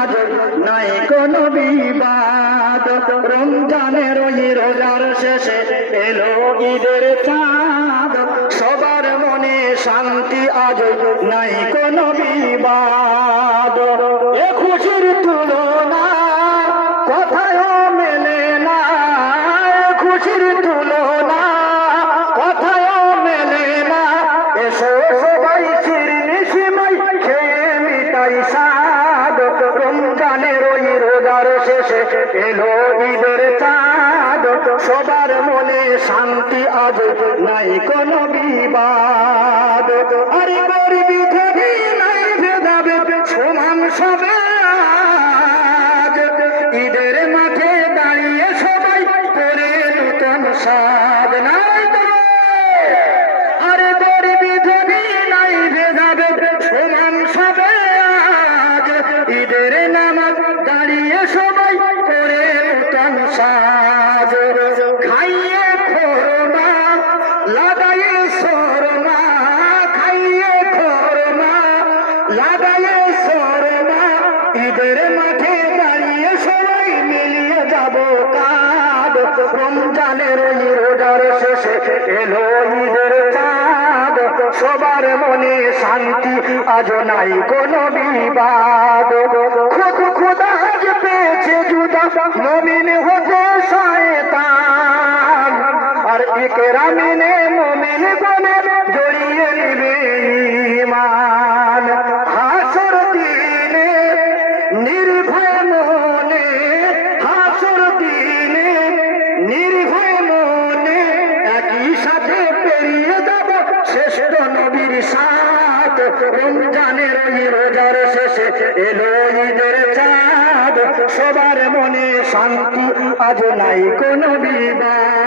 আজ নাই কোনো বিবাদ। রমজানের ওই রোজার শেষে এলো ঈদের চাঁদ। সবার মনে শান্তি আজ নাই কোনো বিবাদ। এ খুশির তুলনা কথায়ও মেলে না খুশির তুলনা রোজার শেষে এলো ঈদের চাঁদ। সবার মনে শান্তি আজ নাই কোনো বিবাদ। আরে গরিবি ধনী নাই ভেদাবে সমান সবে ঈদের মাঠে দাঁড়িয়ে সবাই করে নূতন সাদ লাগাইয়ে সরমা ঈদের মাঠে দাঁড়িয়ে সবাই মিলিয়ে যাব কাদ রমজানের ওই রোজার শেষে এলো ঈদের চাঁদ সবার মনে শান্তি আজ নাই কোনো বিবাদ খুদ খুদা আজ পেয়েছে জুদা মমিন হতে শয়তান আর ইকরামিনে মমিন বনে শ্রেষ্ঠ নবীর সাথ রমজানের ওই রোজার শেষে এলো ঈদের চাঁদ। সবার মনে শান্তি আজ নাই কোনো বিবাদ।